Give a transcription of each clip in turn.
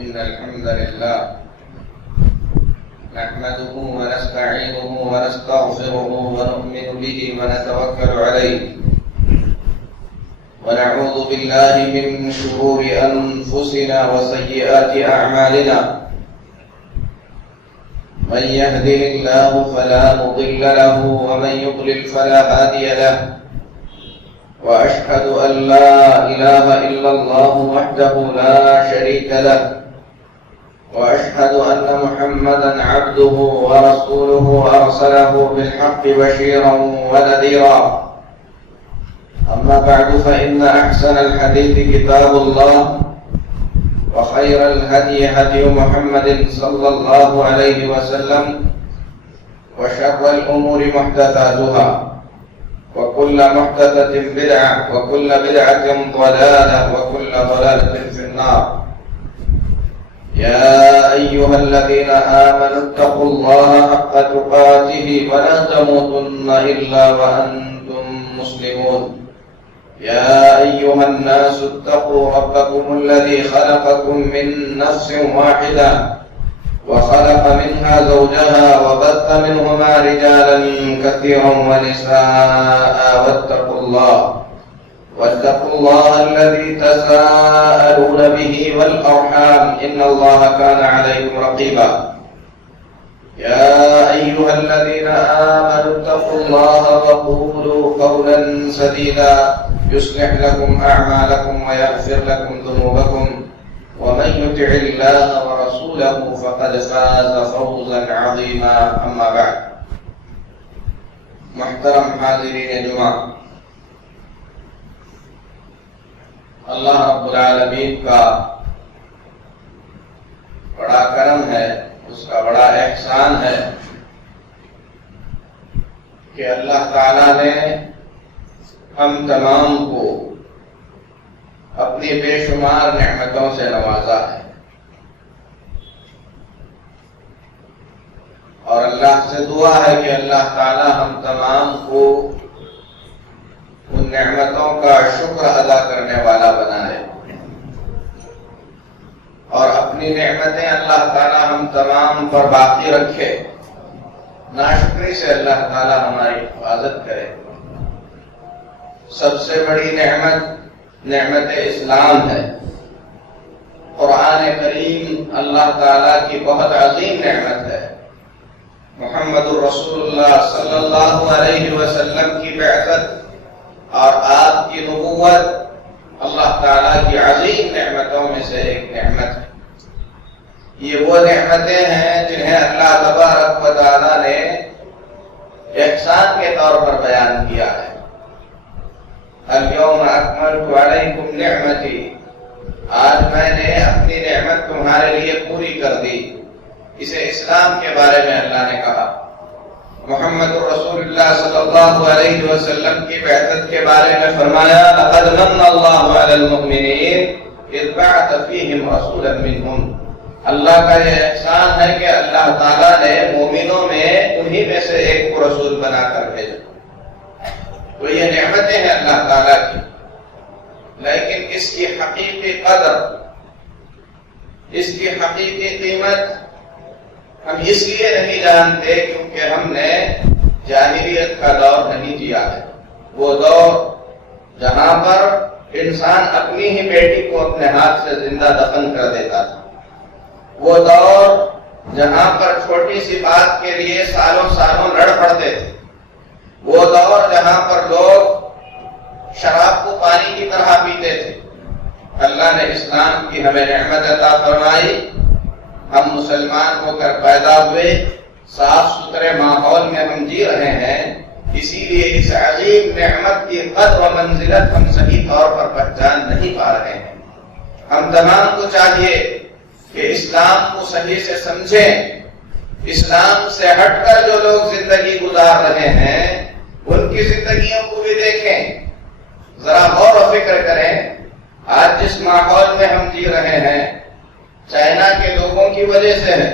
إن الحمد لله نحمده ونستعينه ونستغفره ونؤمن به ونتوكل عليه ونعوذ بالله من شرور أنفسنا وسيئات أعمالنا من يهده الله فلا مضل له ومن يضلل فلا هادي له وأشهد أن لا إله إلا الله وحده لا شريك له وأشهد أن محمدا عبده ورسوله أرسله بالحق بشيرا ونذيرا أما بعد فإن أحسن الحديث كتاب الله وخير الهدي هدي محمد صلى الله عليه وسلم وشر الأمور محدثاتها وكل محدثة بدعة وكل بدعة ضلالة وكل ضلالة في النار. يا أيها الذين آمنوا اتقوا الله حق تقاته ولا تموتن إلا وأنتم مسلمون. يا أيها الناس اتقوا ربكم الذي خلقكم من نفس واحدة وخلق منها زوجها وبث منهما رجالا كثيرا ونساء واتقوا الله الذي تساءلون به والأرحام إن الله كان عليكم رقيبا. يا أيها الذين آمنوا اتقوا الله وقولوا قولا سديدا يصلح لكم أعمالكم ويغفر لكم ذنوبكم ومن يطع الله ورسوله فقد فاز فوزا عظيما. أما بعد. محترم حاضرین جمعہ، اللہ رب العالمین کا بڑا کرم ہے، اس کا بڑا احسان ہے کہ اللہ تعالیٰ نے ہم تمام کو اپنی بے شمار نعمتوں سے نوازا ہے، اور اللہ سے دعا ہے کہ اللہ تعالی ہم تمام کو ان نعمتوں کا شکر ادا کرنے والا بنائے، اور اپنی نعمتیں اللہ تعالی ہم تمام پر باقی رکھے، ناشکری سے اللہ تعالی ہماری حفاظت کرے۔ سب سے بڑی نعمت اسلام ہے۔ قرآن کریم اللہ تعالیٰ کی بہت عظیم نعمت ہے۔ محمد الرسول اللہ صلی اللہ علیہ وسلم کی بعثت اور آپ کی نبوت اللہ تعالیٰ کی عظیم نعمتوں میں سے ایک نعمت ہے۔ یہ وہ نعمتیں ہیں جنہیں اللہ تبارک و تعالیٰ نے احسان کے طور پر بیان کیا ہے۔ اليوم اکملت علیکم نعمتی، آج میں نے اپنی نعمت تمہارے لیے پوری کر دی۔ اسے اسلام کے بارے میں اللہ نے کہا۔ محمد رسول اللہ صلی اللہ علیہ وسلم کی بعثت کے بارے میں فرمایا، لقد من اللہ علی المؤمنین اذ بعث فیہم رسولا منہم۔ اللہ کا یہ احسان ہے کہ اللہ تعالیٰ نے مومنوں میں انہی میں سے ایک کو رسول بنا کر بھیجا۔ تو یہ نعمتیں ہیں اللہ تعالیٰ کی، لیکن اس کی حقیقی قدر، اس کی حقیقی قیمت ہم اس لیے نہیں جانتے کیونکہ ہم نے جاہلیت کا دور نہیں جیا ہے۔ وہ دور جہاں پر انسان اپنی ہی بیٹی کو اپنے ہاتھ سے زندہ دفن کر دیتا تھا، وہ دور جہاں پر چھوٹی سی بات کے لیے سالوں لڑ پڑتے تھے، وہ دور جہاں پر لوگ شراب کو پانی کی طرح پیتے تھے۔ اللہ نے اسلام کی ہمیں نعمت عطا فرمائی، ہم مسلمان ہو کر پیدا ہوئے، صاف ستھرے ماحول میں ہم جی رہے ہیں، اسی لیے اس عظیم نعمت کی قدر و منزلت ہم صحیح طور پر پہچان نہیں پا رہے ہیں۔ ہم تمام کو چاہیے کہ اسلام کو صحیح سے سمجھیں۔ اسلام سے ہٹ کر جو لوگ زندگی گزار رہے ہیں ان کی زندگیوں کو بھی دیکھیں، ذرا غور و فکر کریں۔ آج جس ماحول میں ہم جی رہے ہیں چائنا کے لوگوں کی وجہ سے ہے،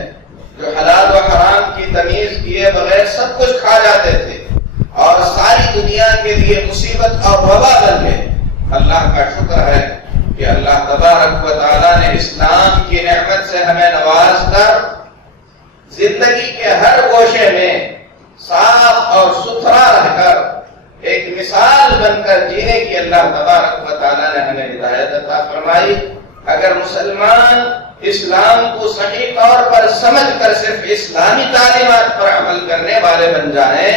جو حلال و حرام کی تمیز کیے بغیر سب کچھ کھا جاتے تھے اور ساری دنیا کے لیے مصیبت اور وبا بن گئے۔ اللہ کا شکر ہے کہ اللہ تبارک و تعالیٰ نے اسلام کی نعمت سے ہمیں نواز کر زندگی کے ہر گوشے میں صاف اور ستھرا رہ کر ایک مثال بن کر جینے کی اللہ تبارک و تعالیٰ نے ہمیں ہدایت عطا فرمائی۔ اگر مسلمان اسلام کو صحیح طور پر سمجھ کر صرف اسلامی تعلیمات پر عمل کرنے والے بن جائیں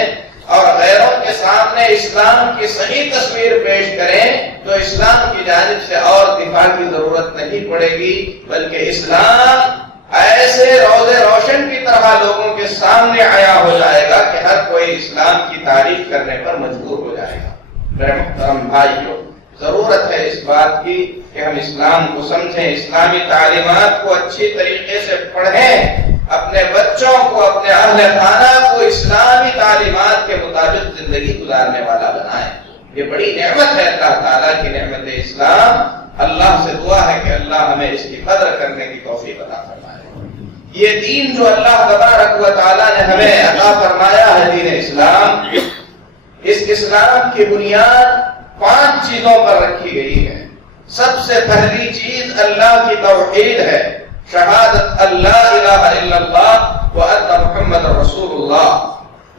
اور غیروں کے سامنے اسلام کی صحیح تصویر پیش کریں تو اسلام کی جانب سے اور دفاع کی ضرورت نہیں پڑے گی، بلکہ اسلام ایسے روزے روشن کی طرح لوگوں کے سامنے آیا ہو جائے گا کہ ہر کوئی اسلام کی تعریف کرنے پر مجبور ہو جائے گا۔ میرے محترم بھائیوں، ضرورت ہے اس بات کی کہ ہم اسلام کو سمجھیں، اسلامی تعلیمات کو اچھی طریقے سے پڑھیں، اپنے بچوں کو، اپنے اہل خانہ کو اسلامی تعلیمات کے مطابق زندگی گزارنے والا بنائیں۔ یہ بڑی نعمت ہے اللہ تعالیٰ کی نعمت اسلام۔ اللہ سے دعا ہے کہ اللہ ہمیں اس کی قدر کرنے کی توفیق عطا فرمائے۔ یہ دین جو اللہ تبارک و تعالیٰ نے ہمیں عطا فرمایا ہے، دین اسلام، اس اسلام کی بنیاد 5 چیزوں پر رکھی گئی ہے۔ سب سے پہلی چیز اللہ کی توحید ہے، شہادت اللہ الہ الا اللہ وان محمد رسول اللہ۔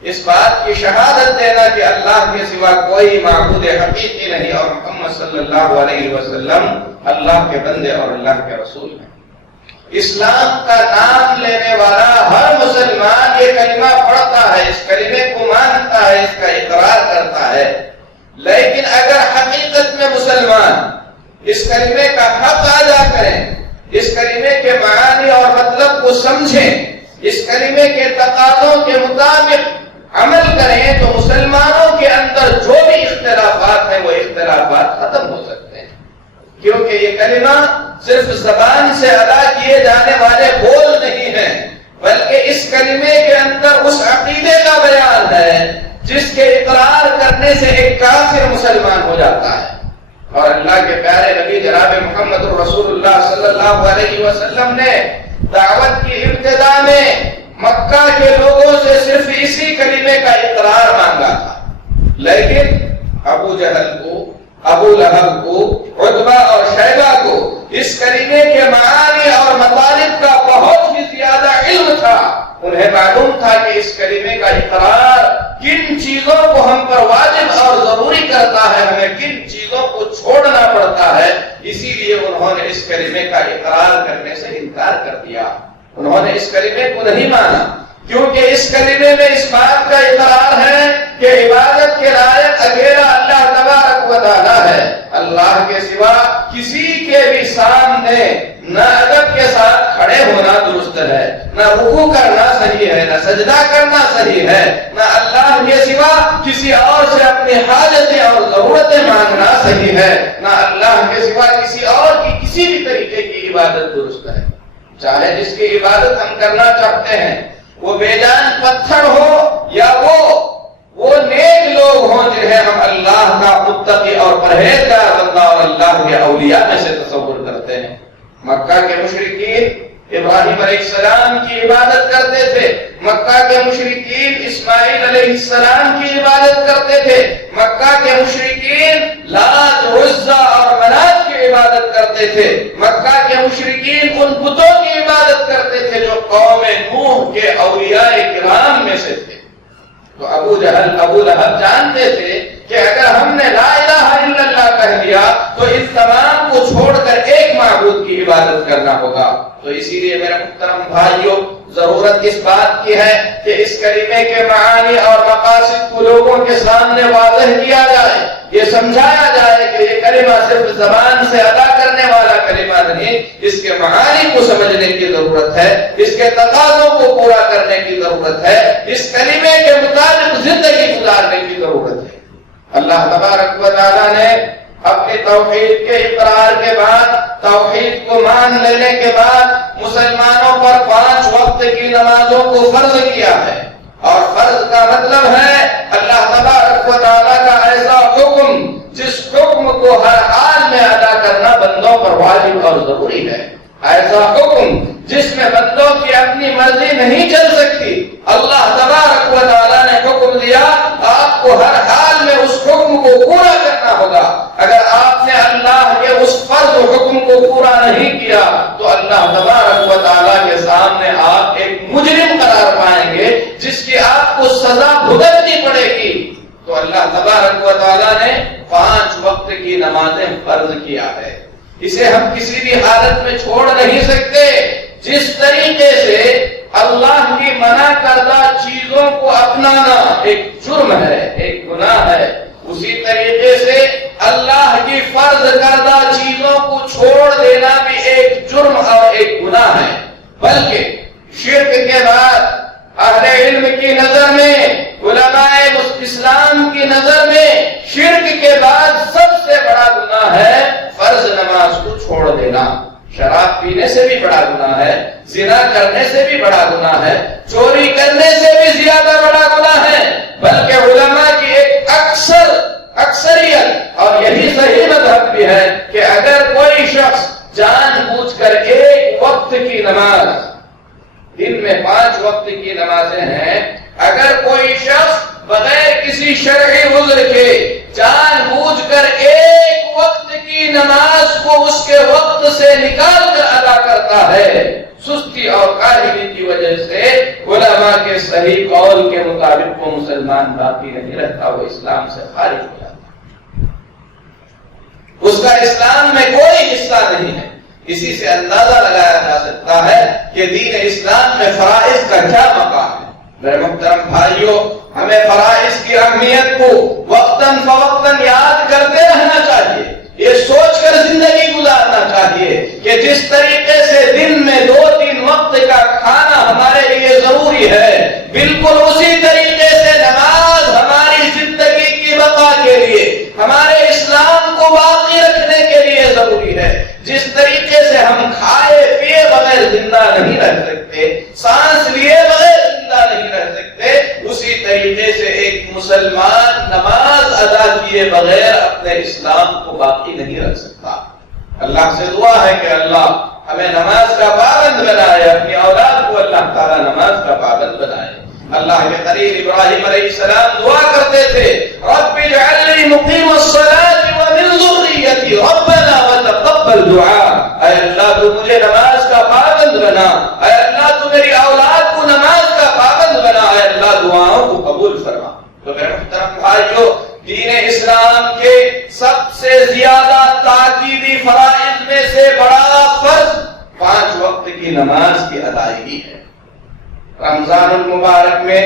اس بات کی شہادت دینا کہ اللہ کے سوا کوئی معبود حقیقی نہیں اور محمد صلی اللہ علیہ وسلم اللہ کے بندے اور اللہ کے رسول ہیں۔ اسلام کا نام لینے والا ہر مسلمان یہ کلمہ پڑھتا ہے، اس کلمے کو مانتا ہے، اس کا اقرار کرتا ہے، لیکن اگر حقیقت میں مسلمان اس کلمے کا حق ادا کریں، اس کلمے کے معانی اور مطلب کو سمجھیں، اس کلمے کے تقاضوں کے مطابق عمل کریں تو مسلمانوں کے اندر جو بھی اختلافات ہیں وہ اختلافات ختم ہو سکتے ہیں، کیونکہ یہ کلمہ صرف زبان سے ادا کیے جانے والے بول نہیں ہیں، بلکہ اس کلمے کے اندر اس عقیدے کا بیان ہے جس کے اقرار کرنے سے ایک کافر مسلمان ہو جاتا ہے۔ اور اللہ کے پیارے نبی جناب محمد رسول اللہ صلی اللہ علیہ وسلم نے دعوت کی ابتدا میں مکہ کے لوگوں سے صرف اسی کلمے کا اقرار مانگا تھا، لیکن ابو جہل کو، ابو لہب کو، عتبہ اور شیبہ کو اس کلمے کے معانی اور مطالب کا بہت ہی زیادہ علم تھا۔ انہیں معلوم تھا کہ اس کلمے کا اقرار کن چیزوں کو ہم پر واجب اور ضروری کرتا ہے، ہمیں کن چیزوں کو چھوڑنا پڑتا ہے، اسی لیے انہوں نے اس کلمے کا اقرار کرنے سے انکار کر دیا۔ انہوں نے اس کلمے کو نہیں مانا، کیونکہ اس کلمے میں اس بات کا اقرار ہے کہ عبادت کے لائق اکیلا اللہ تبارک و تعالیٰ ہے، اللہ کے سوا کسی کے بھی سامنے نہ ادب کے ساتھ کھڑے ہونا درست ہے، نہ رکوع کرنا صحیح ہے، نہ سجدہ کرنا صحیح ہے، نہ اللہ کے سوا کسی اور سے اپنی حاجتیں اور ضرورتیں مانگنا صحیح ہے، نہ اللہ کے سوا کسی اور کی کسی بھی طریقے کی عبادت درست ہے۔ چاہے جس کی عبادت ہم کرنا چاہتے ہیں وہ بے جان پتھر ہو یا وہ نیک لوگ ہوں جنہیں ہم اللہ کا متقی اور پرہیزگار بندہ اور اللہ کے اولیاء میں سے تصور کرتے ہیں۔ مکہ کے مشرکین ابراہیم علیہ السلام کی عبادت کرتے تھے، مکہ کے مشرکین اسماعیل علیہ السلام کی عبادت کرتے تھے، مکہ کے مشرکین لات، عزا اور منات کی عبادت کرتے تھے، مکہ کے مشرکین ان بتوں کی عبادت کرتے تھے جو قوم نوح کے اولیاء کرام میں سے تھے۔ تو ابو جہل، ابو لہب جانتے تھے کہ اگر ہم نے لا الہ الا اللہ کہہ دیا تو اس تمام کو چھوڑ کر ایک معبود کی عبادت کرنا ہوگا۔ تو اسی لیے میرے محترم بھائیوں، ضرورت اس بات کی ہے کہ اس کلمے کے معانی اور مقاصد کو لوگوں کے سامنے واضح کیا جائے، یہ سمجھایا جائے کہ یہ کلمہ صرف زبان سے ادا کرنے والا کلمہ نہیں، اس کے معانی کو سمجھنے کی ضرورت ہے، اس کے تقاضوں کو پورا کرنے کی ضرورت ہے، اس کلمے کے مطابق زندگی گزارنے کی ضرورت ہے۔ اللہ تبارک و تعالیٰ نے اپنی توحید کے اقرار کے بعد، توحید کو مان لینے کے بعد مسلمانوں پر 5 وقت کی نمازوں کو فرض کیا ہے، اور فرض کا مطلب ہے اللہ تبارک و تعالیٰ کا ایسا حکم جس حکم کو ہر حال میں ادا کرنا بندوں پر واجب اور ضروری ہے، ایسا حکم جس میں بندوں کی اپنی مرضی نہیں چل سکتی۔ اللہ تبارک و تعالیٰ نے حکم دیا، آپ کو ہر حال میں اس حکم کو پورا کرنا ہوگا۔ اگر آپ نے اللہ کے اس فرض حکم کو کو پورا نہیں کیا تو اللہ تبارک و تعالیٰ کے سامنے آپ ایک مجرم قرار پائیں گے جس کی آپ کو سزا بھگتنی پڑے گی۔ تو اللہ تبارک و تعالیٰ نے 5 وقت کی نمازیں فرض کیا ہے، اسے ہم کسی بھی حالت میں چھوڑ نہیں سکتے۔ جس طریقے سے اللہ کی منع کردہ چیزوں کو اپنانا ایک جرم ہے، ایک گناہ ہے، اسی طریقے سے اللہ کی فرض کردہ چیزوں کو چھوڑ دینا بھی ایک جرم اور ایک گناہ ہے۔ بلکہ شرک کے بعد اہل علم کی نظر میں، علماء اسلام کی نظر میں، شرک کے بعد سب سے بڑا گناہ ہے فرض نماز کو چھوڑ دینا۔ شراب پینے سے بھی بڑا گناہ ہے، زنا کرنے سے بھی بڑا گناہ ہے، چوری کرنے سے بھی زیادہ بڑا گناہ ہے۔ بلکہ علماء کی ایک اکثریت اور یہی صحیح مذہب بھی ہے کہ اگر کوئی شخص جان بوجھ کر ایک وقت کی نماز، دن میں 5 وقت کی نمازیں ہیں، اگر کوئی شخص بغیر کسی شرعی عذر کے جان بوجھ کر ایک وقت کی نماز کو اس کے وقت سے نکال کر ادا کرتا ہے، سستی اور کاہلی کی وجہ سے علماء کے صحیح قول کے مطابق وہ مسلمان باقی نہیں رہتا، وہ اسلام سے خارج ہو جاتا، اس کا اسلام میں کوئی حصہ نہیں ہے۔ اسی سے اندازہ لگایا جا سکتا ہے کہ دین اسلام میں فرائض کا کیا مقام ہے۔ میرے محترم بھائیوں، ہمیں فرائض کی اہمیت کو وقتاً فوقتاً یاد کرتے رہنا چاہیے، یہ سوچ کر زندگی گزارنا چاہیے کہ جس طریقے سے دن میں 2-3 وقت کا کھانا ہمارے لیے ضروری ہے، بالکل اسی طریقے سے نماز ہماری زندگی کی بقا کے لیے، ہمارے اسلام کو باقی رکھنے کے لیے ضروری ہے۔ جس طریقے سے ہم کھائے پیے بغیر زندہ نہیں رہ سکتے، سانس لیے بغیر زندہ نہیں رہ سکتے، اسی طریقے سے ایک مسلمان نماز ادا کیے بغیر اپنے اسلام کو باقی نہیں رکھ سکتا۔ اللہ سے دعا ہے کہ اللہ ہمیں نماز کا پابند بنائے، اپنی اولاد کو اللہ تعالیٰ نماز کا پابند بنائے۔ اللہ کے خلیل ابراہیم علیہ السلام دعا کرتے تھے، رب اجعلنی مقیم الصلاۃ ومن ذریتی ربنا وتقبل دعاء، اے اللہ تو مجھے نماز کا پابند بنا، اے اللہ تو میری اولاد کو نماز کا پابند بنا، اے اللہ دعاؤں کو قبول فرما۔ تو میرے محترم بھائیو، دین اسلام کے سب سے زیادہ تاکیدی فرائض میں سے بڑا فرض 5 وقت کی نماز کی ادائیگی ہے۔ رمضان المبارک میں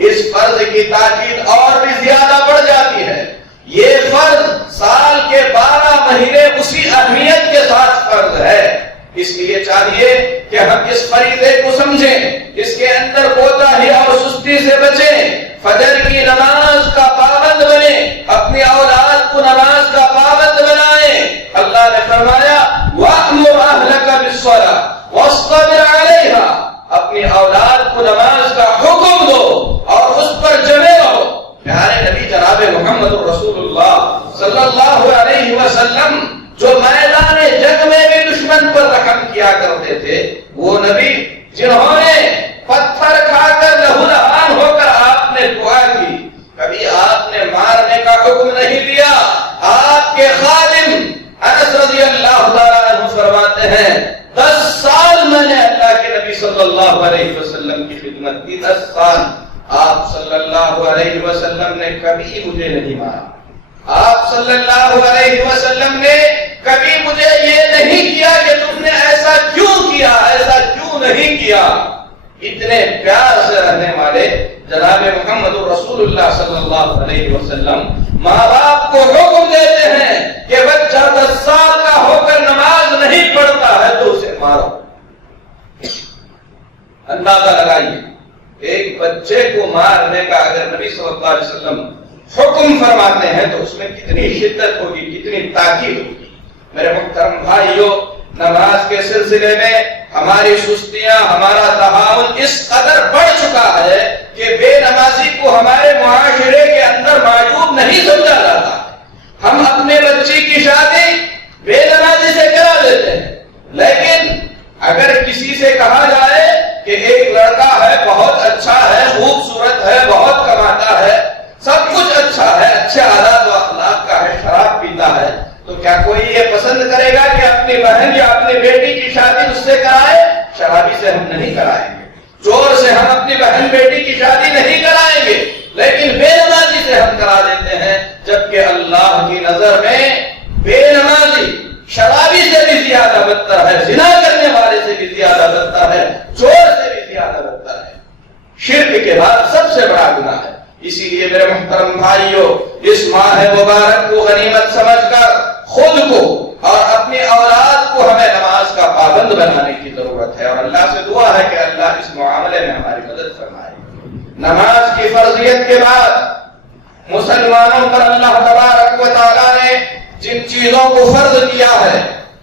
اس فرض کی تاکید اور بھی زیادہ بڑھ جاتی ہے۔ یہ فرض سال کے 12 مہینے اسی اہمیت کے ساتھ فرض ہے، اس لیے چاہیے کہ ہم اس فریضے کو سمجھیں، اس کے اندر کوتاہی اور سستی سے بچیں، فجر کی نماز کا پابند بنیں، اپنی اولاد کو نماز کا پابند بنائیں۔ اللہ نے فرمایا وَأْمُرْ أَهْلَكَ بِالصَّلَاةِ وَاصْطَبِرْ عَلَيْهَا، اپنی اولاد کو نماز کا حکم دو اور اس پر جمے رہو۔ پیارے نبی جناب محمد رسول اللہ صلی اللہ علیہ وسلم جو میدان جنگ میں بھی دشمن پر رحم کیا کرتے تھے، وہ نبی جنہوں نے پتھر کھا کر لہولہان ہو کر آپ نے دعا کی، کبھی آپ نے مارنے کا حکم نہیں دیا۔ آپ کے خادم انس رضی اللہ تعالیٰ عنہ فرماتے ہیں 10 سال میں نے اللہ کے نبی صلی اللہ علیہ وسلم کی خدمت کی، 10 سال آپ صلی اللہ علیہ وسلم نے کبھی مجھے نہیں مارا، آپ صلی اللہ علیہ وسلم نے کبھی مجھے یہ نہیں کیا کہ تم نے ایسا کیوں کیا، ایسا کیوں نہیں کیا۔ اتنے پیار سے رہنے والے جناب محمد رسول اللہ صلی اللہ علیہ وسلم ماں باپ کو حکم دیتے ہیں کہ بچہ 10 سال کا ہو کر نماز نہیں پڑھتا ہے تو اسے مارو۔ اندازہ لگائیے، ایک بچے کو مارنے کا اگر نبی صلی اللہ علیہ وسلم حکم فرماتے ہیں تو اس میں کتنی شدت ہوگی، کتنی تاکید ہوگی۔ میرے محترم بھائیوں، نماز کے سلسلے میں ہماری سستیاں، ہمارا تہاون اس قدر بڑھ چکا ہے کہ بے نمازی کو ہمارے معاشرے کے اندر معیوب نہیں سمجھا جاتا۔ ہم اپنے بچی کی شادی بے نمازی سے کرا دیتے ہیں، لیکن اگر کسی سے کہا جائے کہ ایک لڑکا ہے، بہت اچھا ہے، خوبصورت ہے، بہت کماتا ہے، سب کچھ اچھا ہے، اچھے عادات و اخلاق کا ہے، شراب پیتا ہے، تو کیا کوئی یہ پسند کرے گا کہ اپنی اپنی بہن یا اپنی بیٹی کی شادی اس سے کرائے، شرابی سے ہم نہیں کرائیں گے، چور سے ہم اپنی بہن بیٹی کی شادی نہیں کرائیں گے، لیکن بے نمازی سے ہم کرا دیتے ہیں، جبکہ اللہ کی نظر میں بے نمازی شرابی سے بھی زیادہ بدتر ہے، زنا کرنے والے سے بھی زیادہ بدتر ہے، چور سے بھی زیادہ بدتر ہے، شرک کے بعد سب سے بڑا گناہ ہے۔ اسی لیے میرے محترم بھائیوں، اس ماہ مبارک کو غنیمت سمجھ کر خود کو اور اپنی اولاد کو ہمیں نماز کا پابند بنانے کی ضرورت ہے، اور اللہ سے دعا ہے کہ اللہ اس معاملے میں ہماری مدد فرمائے۔ نماز کی فرضیت کے بعد مسلمانوں پر اللہ تبارک و تعالیٰ نے جن چیزوں کو فرض کیا ہے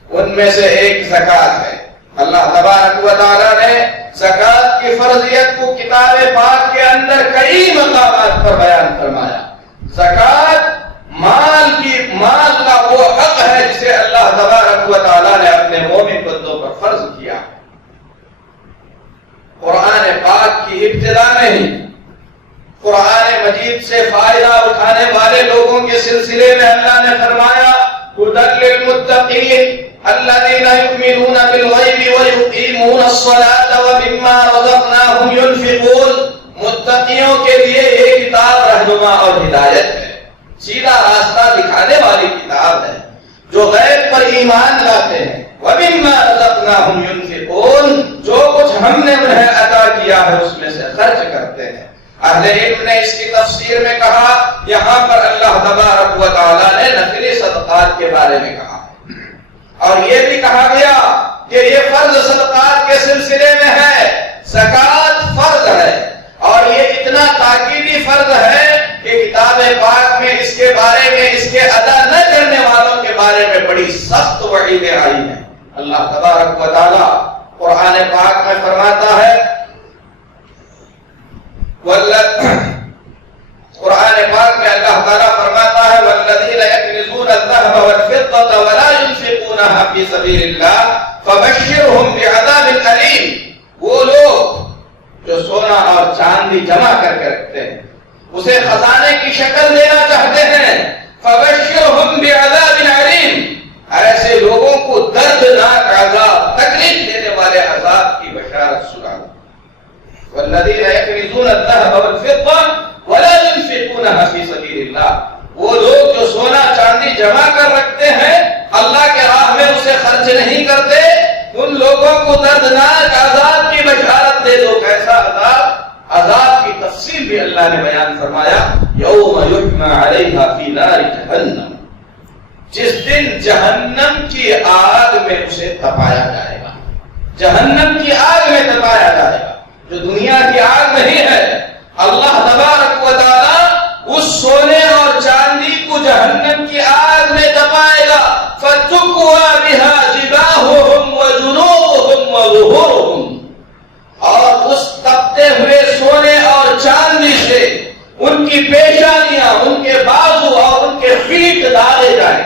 ان میں سے ایک زکوٰۃ ہے۔ اللہ تبارک و تعالیٰ نے زکوٰۃ کی فرضیت کو کتاب پاک کے اندر کئی مقامات پر بیان فرمایا۔ زکوٰۃ مال کا وہ حق ہے جسے اللہ تبارک و تعالیٰ نے اپنے مومن بندوں پر فرض کیا۔ قرآن پاک کی ابتدا میں ہی قرآن مجید سے فائدہ اٹھانے والے لوگوں کے سلسلے میں اللہ نے فرمایا ھدی للمتقین الذین یؤمنون بالغیب ویقیمون الصلاة ومما رزقناہم ینفقون۔ متقیوں کے لیے یہ کتاب رہنما اور ہدایت ہے، سیدھا راستہ دکھانے والی کتاب ہے، جو غیب پر ایمان لاتے ہیں۔ وَمِمَّا رَزَقْنَاهُمْ يُنْفِقُونَ، جو کچھ ہم نے انہیں عطا کیا ہے اس میں سے خرچ کرتے ہیں۔ اہل علم نے اس کی تفسیر میں کہا، یہاں پر اللہ تبارک و تعالیٰ نے نفلی صدقات کے بارے میں کہا، اور یہ بھی کہا گیا کہ یہ فرض صدقات کے سلسلے میں ہے، زکوٰۃ فرض ہے، اور یہ اتنا تاکیدی فرض ہے کہ کتاب پاک میں اس کے بارے میں، اس کے ادا نہ کرنے والوں کے بارے میں بڑی سخت وعیدیں آئی ہیں۔ اللہ تبارک و تعالیٰ قرآن پاک میں فرماتا ہے، قرآن پاک میں اللہ تعالیٰ فرماتا ہے والذین یکنزون الذهب والفضة ولا ينفقونها في سبيل الله فبشرهم بعذاب أليم۔ وہ لوگ جو سونا اور چاندی جمع کر کے رکھتے ہیں، اسے خزانے کی شکل دینا چاہتے ہیں، فبشرهم بعذاب أليم، ایسے لوگوں کو دردناک عذاب، تکلیف دینے والے عذاب کی بشارت سنا۔ والذین یکنزون الذهب والفضة ولا ينفقونها في سبيل الله، وہ لوگ جو سونا چاندی جمع کر رکھتے ہیں اللہ کے راہ میں اسے خرچ نہیں کرتے، ان لوگوں کو دردناک عذاب کی بشارت دے دو۔ کیسا عذاب؟ عذاب کی تفصیل بھی اللہ نے بیان فرمایا، یوم یحمى علیہا فی نار جہنم، جس دن جہنم کی آگ میں اسے تپایا جائے گا، جہنم کی آگ میں تپایا جائے گا، جو دنیا کی آگ نہیں ہے۔ اللہ تبارک و تعالیٰ اس سونے اور چاندی کو جہنم کی آگ میں تپائے گا، فَتُكْوَى بِهَا جِبَاهُهُمْ وَجُنُوبُهُمْ وَظُهُورُهُمْ، اور اس تپتے ہوئے سونے اور چاندی سے ان کی پیشانیاں، ان کے بازو اور ان کے پیٹھ ڈالے جائیں۔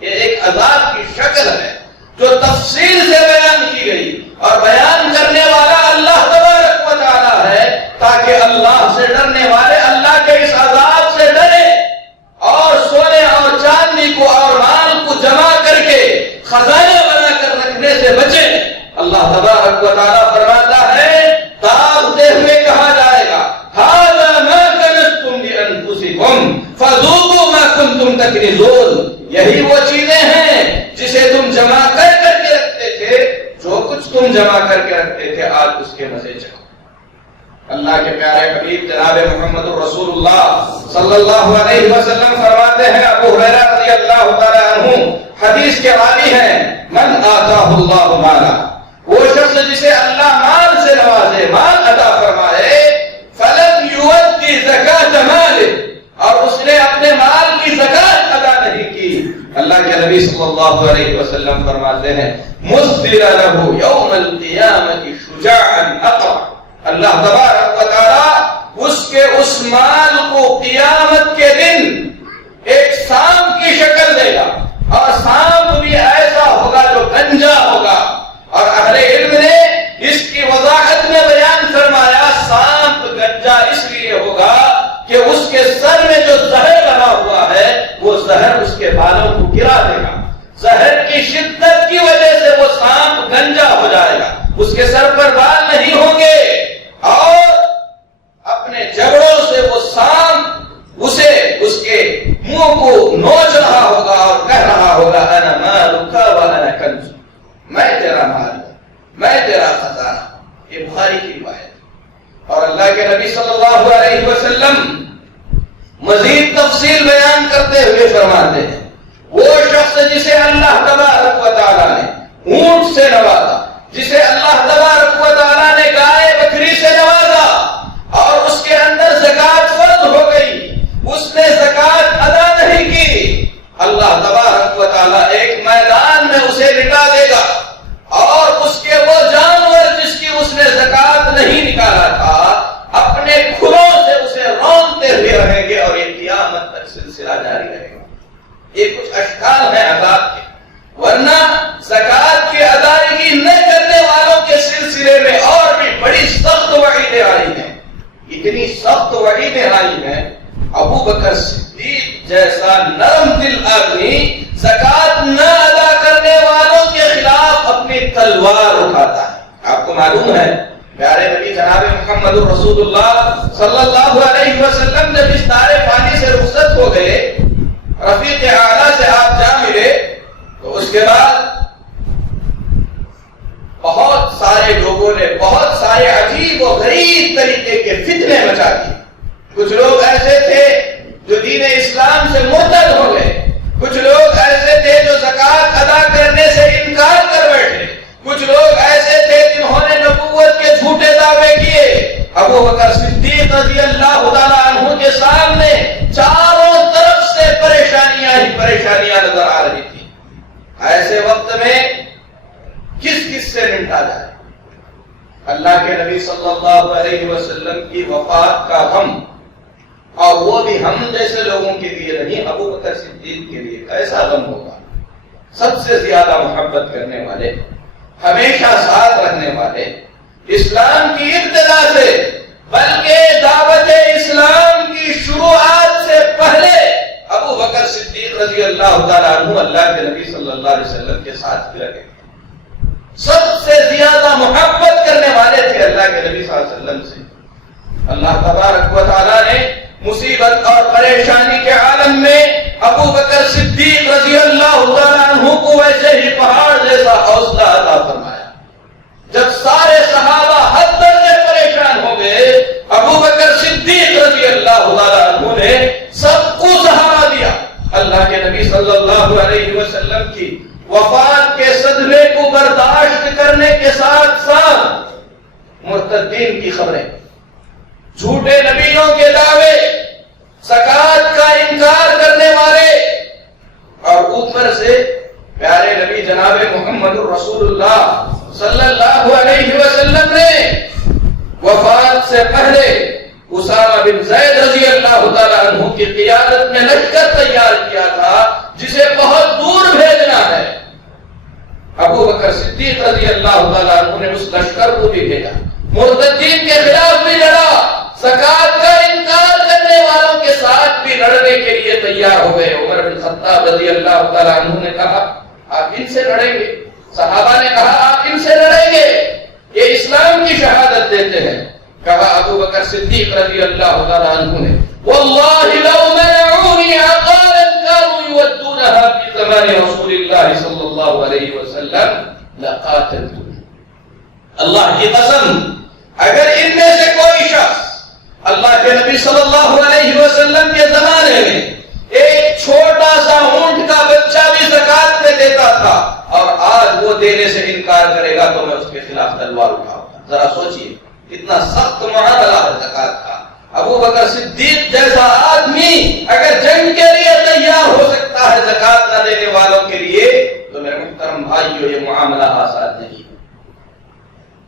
یہ ایک عذاب کی شکل ہے جو تفصیل سے بیان کی گئی، اور بیان کرنے والا اللہ تبارک و تعالیٰ ہے، تاکہ اللہ سے ڈرنے والے اللہ کے اس عذاب سے ڈرے اور سونے اور چاندی کو اور مال کو جمع کر کے خزانہ بنا کر رکھنے سے بچے۔ اللہ تبارک و تعالیٰ فرماتا ہے، داغتے ہوئے کہا جائے گا، هَذَا مَا كَنَزْتُمْ لِأَنفُسِكُمْ فَذُوقُوا مَا كُنتُمْ تَكْنِزُونَ، یہی وہ چیزیں ہیں جسے تم جمع کر کے رکھتے تھے، جو کچھ تم جمع کر کے رکھتے تھے آج اس کے مزے چکھو۔ اللہ کے پیارے حبیب جناب محمد رسول اللہ صلی اللہ علیہ وسلم فرماتے ہیں، ابو ہریرہ رضی اللہ تعالی عنہ حدیث کے راوی ہیں، من آتاہ اللہ مالا، وہ شخص جسے اللہ مال سے نوازے، مال عطا فرمائے، فلم یؤدی زکاۃ مالہ، اور اس نے اپنے مال کی زکات ادا نہیں کی، اللہ کے نبی صلی اللہ علیہ وسلم فرماتے ہیں، مُسْدِرَ لَهُ يَوْمَ الْقِيَامَةِ شُجَاعًا أَقْرَعَ، اللہ تبارک و تعالیٰ اس کے اس مال کو قیامت کے دن ایک سانپ کی شکل دے گا، اور سانپ بھی ایسا ہوگا جو گنجا ہوگا، اور اہل علم نے اس کی وضاحت میں بیان فرمایا، سانپ گنجا اس لیے ہوگا کہ اس کے سر میں جو زہر لگا ہوا ہے وہ زہر اس کے بالوں کو گرا دے گا، زہر کی شدت کی وجہ سیدھا ہو جائے گا، اس کے سر پر بال نہیں ہوں گے، اور اپنے جبڑوں سے وہ سانپ اسے اس کے منہ کو نوچ رہا ہوگا اور کہہ رہا ہوگا انا مالک و انا کنز، میں تیرا مال ہوں، میں تیرا خزانہ۔ یہ بخاری کی روایت۔ اور اللہ کے نبی صلی اللہ علیہ وسلم مزید تفصیل بیان کرتے ہوئے فرماتے ہیں وہ شخص جسے اللہ تبارک و تعالیٰ نے اونٹ سے نوازا، جسے اللہ تبارک و تعالیٰ نے گائے بکری سے نوازا اور اس کے اندر زکات فرض ہو گئی، اس نے زکات ادا نہیں کی، اللہ تبارک و تعالیٰ ایک میدان میں اسے لٹا دے گا اور اس کے وہ جانور جس کی اس نے زکات نہیں نکالا تھا اپنے کھلوں سے اسے رونتے ہوئے رہیں گے، اور یہ قیامت تک سلسلہ جاری رہے گا۔ یہ کچھ اشکال ہیں عذاب کے، ورنہ زکات کی ادائیگی نہ کرنے والوں کے سلسلے میں اور بھی بڑی سخت وعیدیں آئی ہیں، اتنی سخت وعیدیں آئی ہیں ابو بکر صدیق جیسا نرم دل آدمی زکات نہ ادا کرنے والوں کے خلاف اپنی تلوار اٹھاتا ہے۔ آپ کو معلوم ہے پیارے نبی جناب محمد رسول اللہ صلی اللہ علیہ وسلم جب اس دار فانی سے رخصت ہو گئے، رفیق اعلیٰ سے آپ جا ملے، تو اس کے بعد بہت سارے لوگوں نے بہت سارے عجیب و غریب طریقے کے فتنے مچا دیے۔ کچھ لوگ ایسے تھے جو دین اسلام سے مرتد ہو گئے، کچھ لوگ ایسے تھے جو زکات ادا کرنے سے انکار کر بیٹھے، کچھ لوگ ایسے تھے جنہوں نے نبوت کے جھوٹے دعوے کیے۔ ابو بکر صدیق رضی اللہ تعالیٰ عنہ کے سامنے چاروں طرف سے پریشانیاں ہی پریشانیاں نظر آ رہی تھی۔ ایسے وقت میں کس سے نمٹا جائے؟ اللہ کے نبی صلی اللہ علیہ وسلم کی وفات کا غم، اور وہ بھی ہم جیسے لوگوں کے لیے نہیں، ابو بکر صدیق کے لیے کیسا غم ہوگا؟ سب سے زیادہ محبت کرنے والے، ہمیشہ ساتھ رہنے والے، اسلام کی ابتدا سے بلکہ دعوت اسلام کی شروعات سے پہلے ابو بکر صدیق رضی اللہ تعالیٰ عنہ اللہ کے نبی صلی اللہ علیہ وسلم کے ساتھ بھی رہے، سب سے زیادہ محبت کرنے والے تھے اللہ کے نبی صلی اللہ علیہ وسلم سے۔ اللہ تبارک و تعالیٰ نے مصیبت اور پریشانی کے عالم میں ابو بکر صدیق رضی اللہ تعالیٰ عنہ کو ویسے ہی پہاڑ جیسا حوصلہ عطا فرمایا۔ جب سارے صحابہ حد درجے پریشان ہو گئے، ابو بکر صدیق رضی اللہ تعالیٰ عنہ نے سب کو سہارا دیا۔ اللہ کے نبی صلی اللہ علیہ وسلم کی وفات کے صدمے کو برداشت کرنے کے ساتھ ساتھ مرتدین کی خبریں، جھوٹے نبیوں کے دعوے، زکات کا انکار کرنے والے، اور اوپر سے پیارے نبی جناب محمد رسول اللہ صلی اللہ علیہ وسلم نے وفات سے پہلے اسامہ بن زید رضی اللہ تعالیٰ عنہ کی قیادت میں لشکر تیار کیا تھا جسے بہت دور بھیجنا ہے۔ ابو بکر صدیق رضی اللہ تعالیٰ عنہ نے اس لشکر کو بھی بھیجا، مرتدین کے خلاف بھی لڑا، زکات کا انکار کرنے والوں کے ساتھ بھی لڑنے کے لیے تیار ہو گئے۔ عمر بن خطاب رضی اللہ تعالیٰ عنہ نے کہا آپ ان سے لڑیں گے؟ صحابہ نے کہا آپ ان سے لڑیں گے؟ یہ اسلام کی شہادت دیتے ہیں۔ کہا ابو بکر صدیق رضی اللہ تعالیٰ عنہ نے واللہ لو منعونی عقالا كانوا يودونها في زمان رسول اللہ صلی اللہ علیہ وسلم لقاتلتهم، اللہ کی قسم اگر ان میں سے کوئی شخص اللہ کے نبی صلی اللہ علیہ وسلم کے زمانے میں ایک چھوٹا سا اونٹ کا بچہ بھی زکات میں دیتا تھا اور آج وہ دینے سے انکار کرے گا تو میں اس کے خلاف تلوار اٹھاؤں گا۔ ذرا سوچئے اتنا سخت معاملہ ہے زکات کا۔ ابو بکر صدیق جیسا آدمی اگر جنگ کے لیے تیار ہو سکتا ہے زکات نہ دینے والوں کے لیے، تو میرے محترم بھائیو یہ معاملہ آسان نہیں۔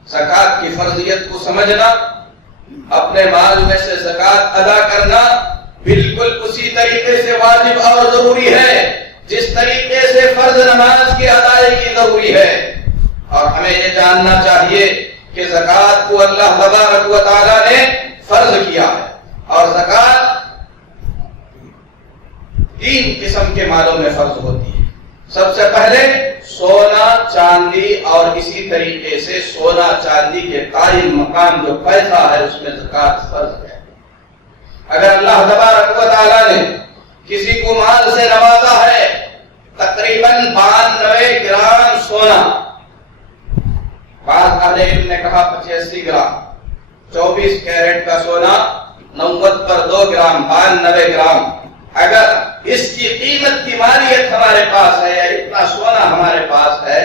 زکات کی فرضیت کو سمجھنا، اپنے مال میں سے زکات ادا کرنا بالکل اسی طریقے سے واجب اور ضروری ہے جس طریقے سے فرض نماز کی ادائیگی ضروری ہے۔ اور ہمیں یہ جاننا چاہیے کہ زکات کو اللہ تبارک و تعالی نے فرض کیا ہے، اور زکات تین قسم کے مالوں میں فرض ہوتی ہے۔ سب سے پہلے سونا چاندی اور اسی طریقے سے سونا چاندی کے قائم مقام جو پیسہ ہے اس میں زکات فرض ہے۔ اگر اللہ تبارک و تعالیٰ نے کسی کو مال سے نوازا ہے تقریباً 92 گرام سونا، بعض اہل علم نے کہا 85 گرام، 24 کیرٹ کا سونا 90 پر 2 گرام 92 گرام، اگر اس کی قیمت کی مالیت ہمارے پاس ہے یا اتنا سونا ہمارے پاس ہے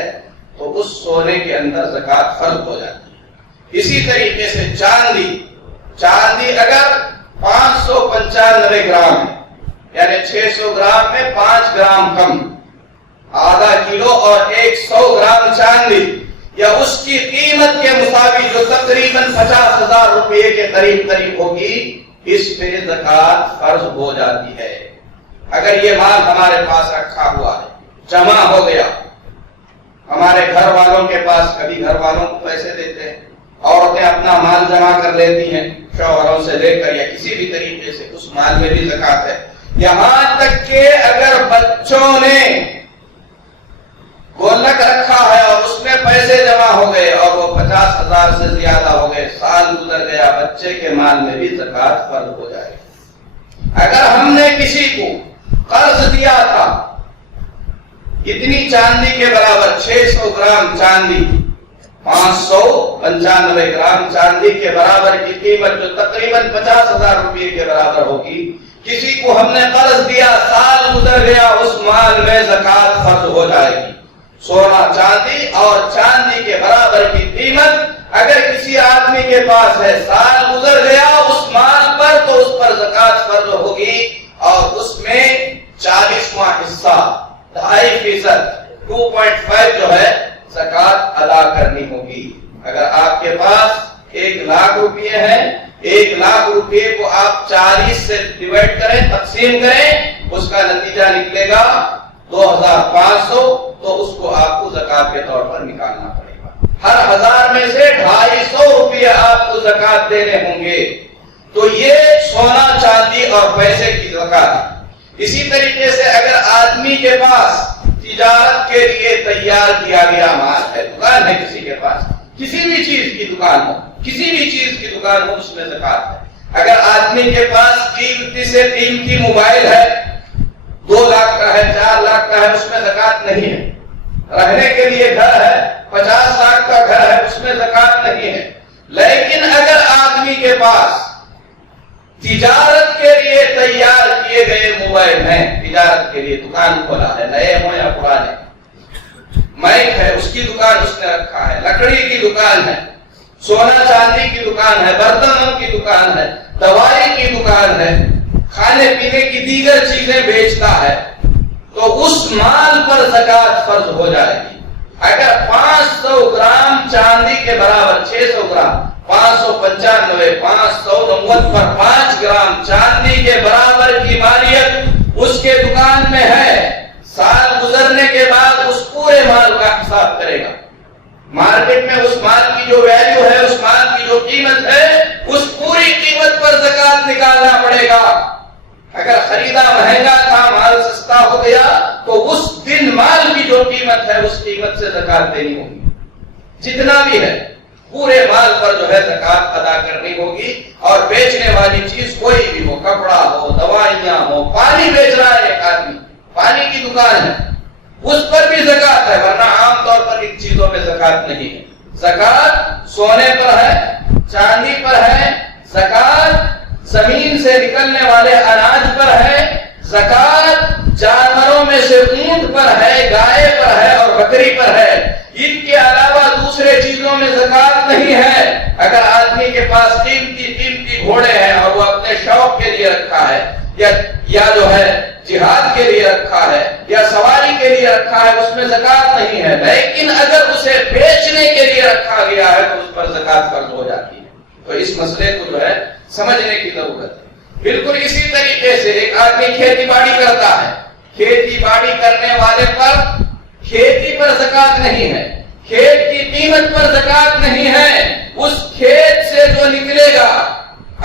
تو اس سونے کے اندر زکات فرض ہو جاتی ہے۔ اسی طریقے سے چاندی اگر 595 گرام ہے یعنی 600 گرام میں 5 گرام کم، آدھا کلو اور 100 گرام چاندی یا اس کی قیمت کے مساوی جو تقریباً 50,000 روپے کے قریب ہوگی، اس پہ زکات فرض ہو جاتی ہے۔ اگر یہ مال ہمارے پاس رکھا ہوا ہے، جمع ہو گیا، ہمارے گھر والوں کے پاس، کبھی گھر والوں کو پیسے دیتے ہیں، عورتیں اپنا مال جمع کر لیتی ہیں شوہروں سے لے کر یا کسی بھی طریقے سے، اس مال میں بھی زکات ہے۔ یہاں تک کہ اگر بچوں نے گولک رکھا ہے اور اس میں پیسے جمع ہو گئے اور وہ 50,000 سے زیادہ ہو گئے، سال گزر گیا، بچے کے مال میں بھی زکات فرض ہو جائے گی۔ اگر ہم نے کسی کو قرض دیا تھا اتنی چاندی کے برابر، 600 گرام چاندی، 595 گرام چاندی کے برابر کی قیمت جو تقریباً 50,000 روپے کے برابر ہوگی، کسی کو ہم نے قرض دیا، سال گزر گیا، اس مال میں زکات فرض ہو جائے گی۔ سونا چاندی اور چاندی کے برابر کی قیمت اگر کسی آدمی کے پاس ہے، سال گزر گیا اس مال پر، تو اس پر زکات فرض ہوگی اور اس میں 40واں حصہ 2.5% 2.5 جو ہے زکات ادا کرنی ہوگی۔ اگر آپ کے پاس 1 لاکھ روپے ہیں، 1 لاکھ روپے کو آپ 40 سے ڈیوائڈ کریں، تقسیم کریں، اس کا نتیجہ نکلے گا 2,500، تو اس کو آپ کو زکات کے طور پر نکالنا پڑے گا۔ ہر 1000 میں سے 250 روپے آپ کو زکات دینے ہوں گے۔ تو یہ سونا چاندی اور پیسے کی زکات۔ اسی طریقے سے اگر آدمی کے پاس تجارت کے لیے تیار کیا گیا مال ہے، دکان ہے کسی کے پاس، کسی بھی چیز کی دکان ہو، کسی بھی چیز کی دکان ہو، اس میں زکات ہے۔ اگر آدمی کے پاس قیمتی سے قیمتی موبائل ہے، 2 لاکھ کا ہے، 4 لاکھ کا ہے، اس میں زکات نہیں ہے۔ رہنے کے لیے گھر ہے، 50 لاکھ کا گھر ہے، اس میں زکات نہیں ہے۔ لیکن اگر آدمی کے پاس تجارت کے لیے تیار کیے گئے موبائل ہیں، تجارت کے لیے دکان کھولا ہے، نئے ہوں یا پرانے، مائک ہے، اس کی دکان اس نے رکھا ہے، لکڑی کی دکان ہے، سونا چاندی کی دکان ہے، برتنوں کی دکان ہے، دوائی کی دکان ہے، کھانے پینے کی دیگر چیزیں بیچتا ہے، تو اس مال پر زکات فرض ہو جائے گی۔ اگر 500 گرام چاندی کے برابر 600 گرام، 595 590 پر 5 گرام چاندی کے برابر کی مالیت اس کے دکان میں ہے، سال گزرنے کے بعد اس پورے مال کا حساب کرے گا۔ مارکیٹ میں اس مال کی جو ویلیو ہے، اس مال کی جو قیمت ہے، اس پوری قیمت پر زکات نکالنا پڑے گا۔ اگر خریدا مہنگا تھا، مال سستا ہو گیا، تو اس دن مال کی جو قیمت ہے اس قیمت سے زکات دینی ہوگی، جتنا بھی ہے پورے مال پر جو ہے زکات ادا کرنی ہوگی۔ اور بیچنے والی چیز کوئی بھی ہو، کپڑا ہو، دوائیاں ہو، پانی بیچ رہا ہے ایک آدمی، پانی کی دکان ہے، اس پر بھی زکات ہے، ورنہ عام طور پر ان چیزوں میں زکات نہیں ہے۔ زکات سونے پر ہے، چاندی پر ہے، زکات زمین سے نکلنے والے اناج پر ہے، زکات جانوروں میں سے اونٹ پر ہے، گائے پر ہے اور بکری پر ہے۔ ان کے علاوہ دوسرے چیزوں میں زکات نہیں ہے۔ اگر آدمی کے پاس قیمتی گھوڑے ہیں اور وہ اپنے شوق کے لیے رکھا ہے یا جو ہے جہاد کے لیے رکھا ہے یا سواری کے لیے رکھا ہے، اس میں زکات نہیں ہے۔ لیکن اگر اسے بیچنے کے لیے رکھا گیا ہے تو اس پر زکات فرض ہو جاتی ہے۔ تو اس مسئلے کو جو ہے سمجھنے کی ضرورت ہے۔ بالکل اسی طریقے سے ایک آدمی کھیتی باڑی کرتا ہے، کھیتی باڑی کرنے والے پر کھیتی پر زکات نہیں ہے، کھیت کی قیمت پر زکات نہیں ہے۔ اس کھیت سے جو نکلے گا،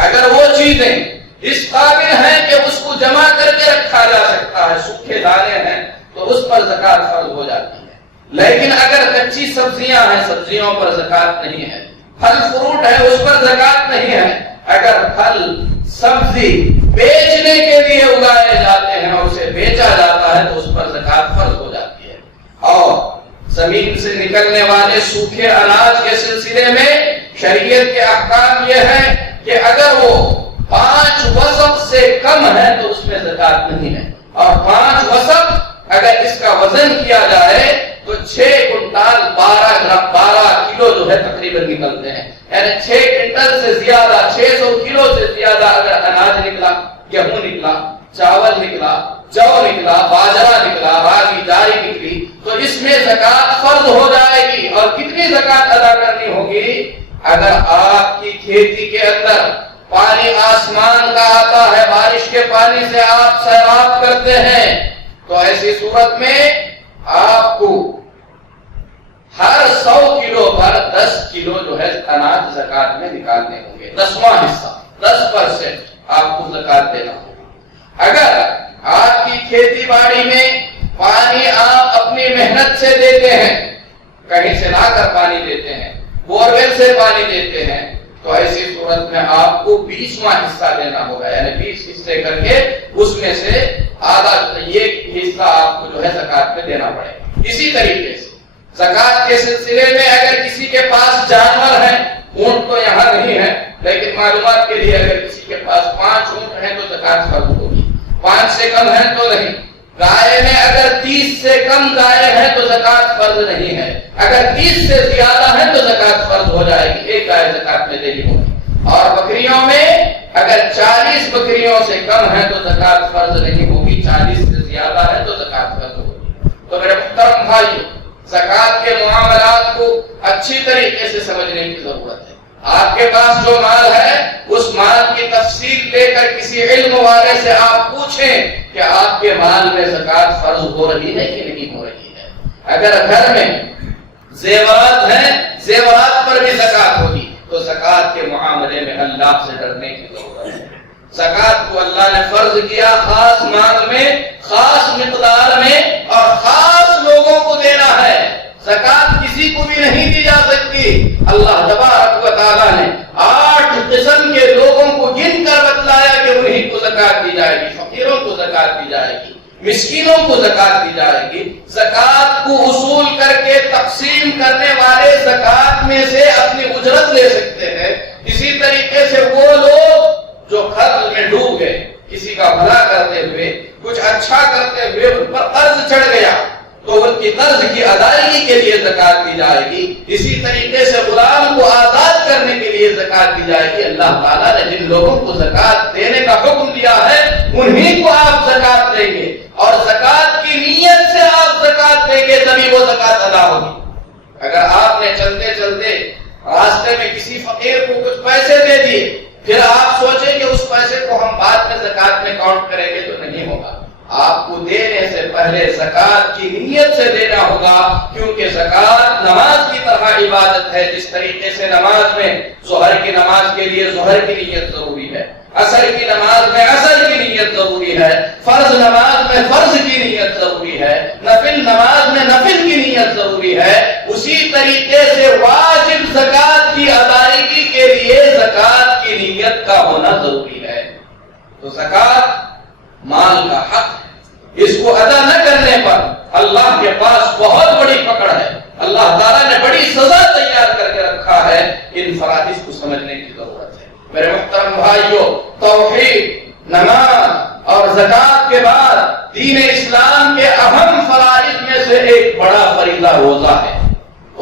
اگر وہ چیزیں اس قابل ہیں کہ اس کو جمع کر کے رکھا جا سکتا ہے، سوکھے دانے ہیں، تو اس پر زکات فرض ہو جاتی ہے۔ لیکن اگر کچی سبزیاں ہیں، سبزیوں پر زکات نہیں ہے، پھل فروٹ ہے اس پر زکات نہیں ہے، اگر پھل سبزی بیچنے کے لیے اگائے جاتے ہیں اور اسے بیچا جاتا ہے تو اس پر زکات فرض ہو جاتی ہے۔ اور زمین سے نکلنے والے سوکھے اناج کے سلسلے میں شریعت کے احکام یہ ہے کہ اگر وہ 5 وسق سے کم ہے تو اس میں زکات نہیں ہے، اور 5 وسق اگر اس کا وزن کیا جائے تو 6 کنٹال 12 کلو جو ہے تقریباً نکلتے ہیں، یعنی 6 کنٹل سے زیادہ، 600 کلو سے زیادہ اگر اناج نکلا، گیہوں نکلا، چاول نکلا، جو نکلا، باجرہ نکلا، راگی جاری نکلی، تو اس میں زکات فرض ہو جائے گی۔ اور کتنی زکات ادا کرنی ہوگی؟ اگر آپ کی کھیتی کے اندر پانی آسمان کا آتا ہے، بارش کے پانی سے آپ سیراب کرتے ہیں، تو ایسی صورت میں آپ کو ہر 100 کلو پر 10 کلو جو ہے اناج زکات میں نکالنے ہوں گے، 10واں حصہ 10% آپ کو زکات دینا ہوگا۔ اگر آپ کی کھیتی باڑی میں پانی آپ اپنی محنت سے دیتے ہیں، کہیں سے لا کر پانی دیتے ہیں، بورویل سے پانی دیتے ہیں، تو ایسی صورت میں آپ کو 20واں حصہ دینا ہوگا، یعنی 20 حصے کر کے اس میں سے آدھا یہ حصہ آپ کو جو ہے زکات میں دینا پڑے گا۔ اسی طریقے سے زکات کے سلسلے میں اگر کسی کے پاس جانور ہیں، اونٹ تو یہاں نہیں ہے لیکن معلومات کے لیے اگر کسی کے پاس 5 اونٹ ہیں تو زکات فرض ہوگی، 5 سے کم ہیں تو نہیں۔ گائے میں اگر 30 سے کم گائے ہیں تو زکات فرض نہیں ہے، اگر 30 سے زیادہ ہیں تو زکات فرض ہو جائے گی، ایک گائے زکات میں دینی ہوگی۔ اور بکریوں میں اگر 40 بکریوں سے کم ہیں تو زکات فرض نہیں ہوگی، 40 سے زیادہ ہے تو زکات فرض ہوگی۔ تو میرے محترم بھائیو، زکات کے معاملات کو اچھی طریقے سے سمجھنے کی ضرورت ہے۔ آپ کے پاس جو مال ہے اس مال کی تفصیل لے کر کسی علم والے سے آپ پوچھیں کہ آپ کے مال میں زکات فرض ہو رہی ہے کہ نہیں ہو رہی ہے۔ اگر گھر میں زیورات ہیں، زیورات پر بھی زکات ہوگی تو زکات کے معاملے میں اللہ سے ڈرنے کی ضرورت ہے۔ زکات کو اللہ نے فرض کیا خاص مال میں، خاص مقدار میں اور خاص لوگوں کو دینا ہے۔ زکات کسی کو بھی نہیں دی جا سکتی۔ اللہ تبارک و تعالیٰ نے 8 قسم کے لوگوں کو گن کر بتلایا کہ انہیں کو زکات دی جائے گی، فقیروں کو زکات دی جائے گی، مسکینوں کو زکات دی جائے گی۔ زکات کو اصول کر کے تقسیم کرنے والے زکات میں سے اپنی اجرت لے سکتے ہیں۔ اسی طریقے سے وہ لوگ جو قرض میں ڈوب گئے، کسی کا بھلا کرتے ہوئے، کچھ اچھا کرتے ہوئے ان پر قرض چڑھ گیا تو ان کی قرض کی ادائیگی کے لیے زکات دی جائے گی۔ اسی طریقے سے غلام کو آزاد کرنے کے لیے زکات دی جائے گی۔ اللہ تعالیٰ نے جن لوگوں کو زکات دینے کا حکم دیا ہے انہیں کو آپ زکات دیں گے، اور زکات کی نیت سے آپ زکات دیں گے تبھی وہ زکات ادا ہوگی۔ اگر آپ نے چلتے چلتے راستے میں کسی فقیر کو کچھ پیسے دے دیے، پھر آپ سوچیں کہ اس پیسے کو ہم بعد میں زکات میں کاؤنٹ کریں گے تو نہیں ہوگا۔ آپ کو دینے سے پہلے زکات کی نیت سے دینا ہوگا، کیونکہ زکات نماز کی طرح عبادت ہے۔ جس طریقے سے نماز میں ظہر کی نماز کے لیے ظہر کی نیت ضروری ہے، عصر کی نماز میں عصر کی نیت ضروری ہے، فرض نماز میں فرض کی نیت ضروری ہے، نفل نماز میں نفل کی نیت ضروری ہے، اسی طریقے سے واجب زکات کی ادائیگی کے لیے زکات کی نیت کا ہونا ضروری ہے۔ تو زکات مال کا حق ہے، اس کو ادا نہ کرنے پر اللہ کے پاس بہت بڑی پکڑ ہے، اللہ تعالیٰ نے بڑی سزا تیار کر کے رکھا ہے۔ ان فرائض کو سمجھنے کی ضرورت ہے۔ میرے محترم بھائیو، توحید، نماز اور زکات کے بعد دین اسلام کے اہم فرائض میں سے ایک بڑا فریضہ روزہ ہے۔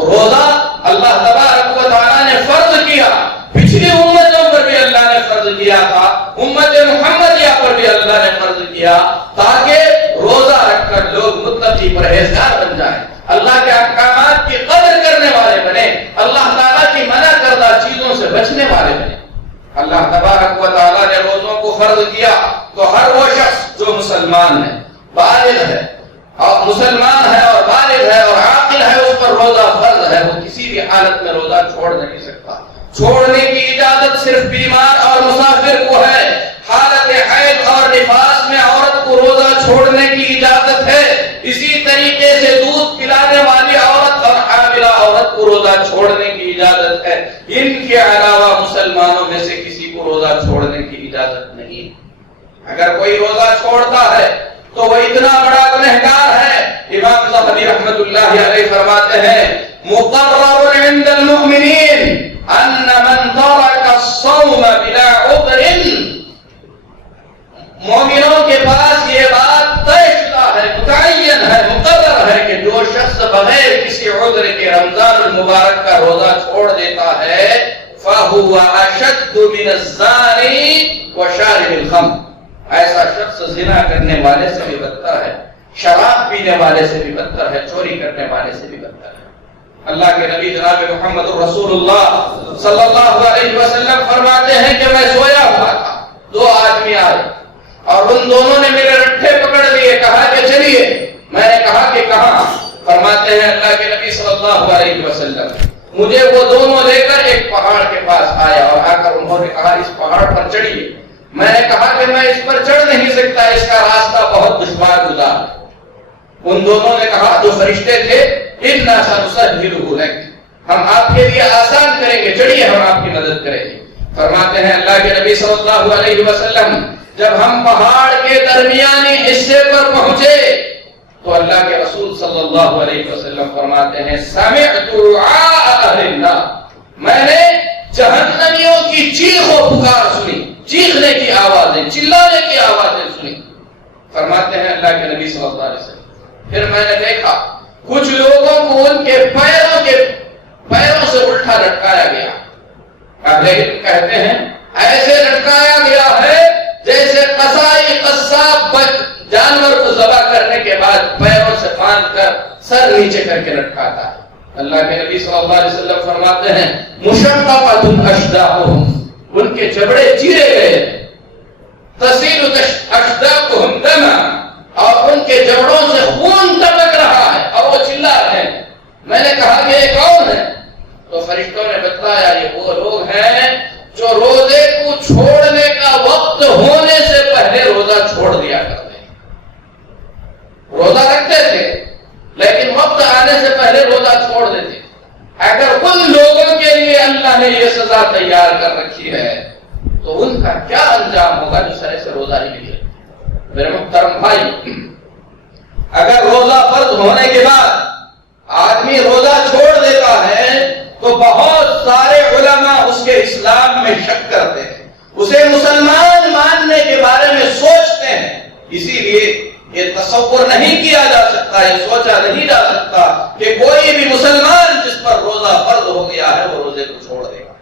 روزہ اللہ تبارک و تعالیٰ نے فرض کیا، پچھلی امتوں پر بھی اللہ نے فرض کیا تھا، امت محمدیہ پر بھی اللہ نے فرض کیا، تاکہ روزہ رکھ کر لوگ متقی پرہیزگار بن جائیں، اللہ کے احکامات کی قدر کرنے والے بنے، اللہ تعالیٰ کی منع کردہ چیزوں سے بچنے والے بنے۔ اللہ تبارک و تعالیٰ نے روزوں کو فرض کیا تو ہر وہ شخص جو مسلمان ہے، بالغ ہے اور مسلمان ہے اور بالغ ہے اور عاقل ہے، اس پر روزہ فرض ہے۔ وہ کسی بھی حالت میں روزہ چھوڑ نہیں سکتا۔ چھوڑنے کی اجازت صرف بیمار اور مسافر کو ہے۔ حالت حیض اور نفاس میں عورت کو روزہ چھوڑنے کی اجازت ہے۔ اسی طریقے سے دودھ پلانے والی عورت اور حاملہ عورت کو روزہ چھوڑنے کی اجازت ہے، ان کے علاوہ مسلمانوں میں سے کسی کو روزہ چھوڑنے کی اجازت نہیں۔ اگر کوئی روزہ چھوڑتا ہے تو وہ اتنا بڑا گنہگار ہے۔ امام ذہبی رحمت اللہ علیہ فرماتے ہیں مقرر عند المؤمنین ان من ترک الصوم بلا عذر، مومنوں کے پاس یہ بات طے شدہ ہے، متعین ہے، مقرر ہے کہ جو شخص بغیر کسی عذر کے رمضان المبارک کا روزہ چھوڑ دیتا ہے فَهُوَ أَشَدُّ مِنَ الزَّانِي وَشَارِبِ الْخَمْرِ، ایسا شخص زنا کرنے والے سے بھی بدتر ہے، شراب پینے والے سے بھی بدتر ہے، چوری کرنے والے سے بھی بدتر ہے۔ اللہ کے نبی جناب محمد رسول اللہ صلی اللہ علیہ وسلم فرماتے ہیں کہ میں سویا ہوا تھا، دو آدمی آئے اور ان دونوں نے میرے رٹھے پکڑ لیے، کہا کہ چلیے۔ میں نے کہا کہ کہاں؟ فرماتے ہیں اللہ کے نبی صلی اللہ علیہ وسلم مجھے وہ دونوں لے کر ایک پہاڑ کے پاس آیا اور آ کر انہوں نے کہا اس پہاڑ پر چڑھیے۔ میں نے کہا کہ میں اس پر چڑھ نہیں سکتا، اس کا راستہ بہت دشوار گزار ہے۔ ان دونوں نے کہا جو فرشتے تھے اِنَّا سَنُسَهِّلُهُ لَكَ، ہم آپ کے لیے آسان کریں گے، چڑھیے ہم آپ کی مدد کریں گے۔ فرماتے ہیں اللہ کے نبی صلی اللہ علیہ وسلم جب ہم پہاڑ کے درمیانی حصے پر پہنچے تو اللہ کے رسول صلی اللہ علیہ وسلم فرماتے ہیں سمعت رعاء اہل النار، میں نے جہنمیوں کی چیخ و پکار سنی، چیخنے کی آوازیں، چلانے کی آوازیں سنی۔ فرماتے ہیں اللہ کے نبی صلی اللہ علیہ وسلم پھر میں نے دیکھا کچھ لوگوں کو ان کے پیروں سے الٹا لٹکایا گیا۔ اہل علم کہتے ہیں ایسے لٹکایا گیا ہے جیسے قصائی قصاب جانور کو ذبح کرنے کے بعد پیروں سے باندھ کر سر نیچے کر کے لٹکاتا ہے۔ اللہ کے نبی صلی اللہ علیہ وسلم فرماتے ہیں مشققۃ اشداقہم، ان کے جبڑے چیرے گئے، تسیل اشداقہم دما، اور ان کے جبڑوں سے خون ٹپک رہا ہے اور وہ چلا رہے ہیں۔ میں نے کہا کہ یہ کون ہے؟ تو فرشتوں نے بتایا یہ وہ لوگ ہیں جو روزے کو چھوڑنے کا وقت ہونے سے پہلے روزہ چھوڑ دیا کرتے ہیں۔ روزہ رکھتے تھے لیکن وقت آنے سے پہلے روزہ چھوڑ دیتے۔ اگر ان لوگوں کے لیے اللہ نے یہ سزا تیار کر رکھی ہے تو ان کا کیا انجام ہوگا جو سرے سے روزہ نہیں لیا۔ میرے محترم بھائی، اگر روزہ فرض ہونے کے بعد آدمی روزہ چھوڑ دیتا ہے تو بہت سارے علماء اس کے اسلام میں شک کرتے ہیں، اسے مسلمان ماننے کے بارے میں سوچتے ہیں۔ اسی لیے یہ تصور نہیں کیا جا سکتا، یہ سوچا نہیں جا سکتا کہ کوئی بھی مسلمان جس پر روزہ فرض ہو گیا ہے وہ روزے کو چھوڑ دے گا۔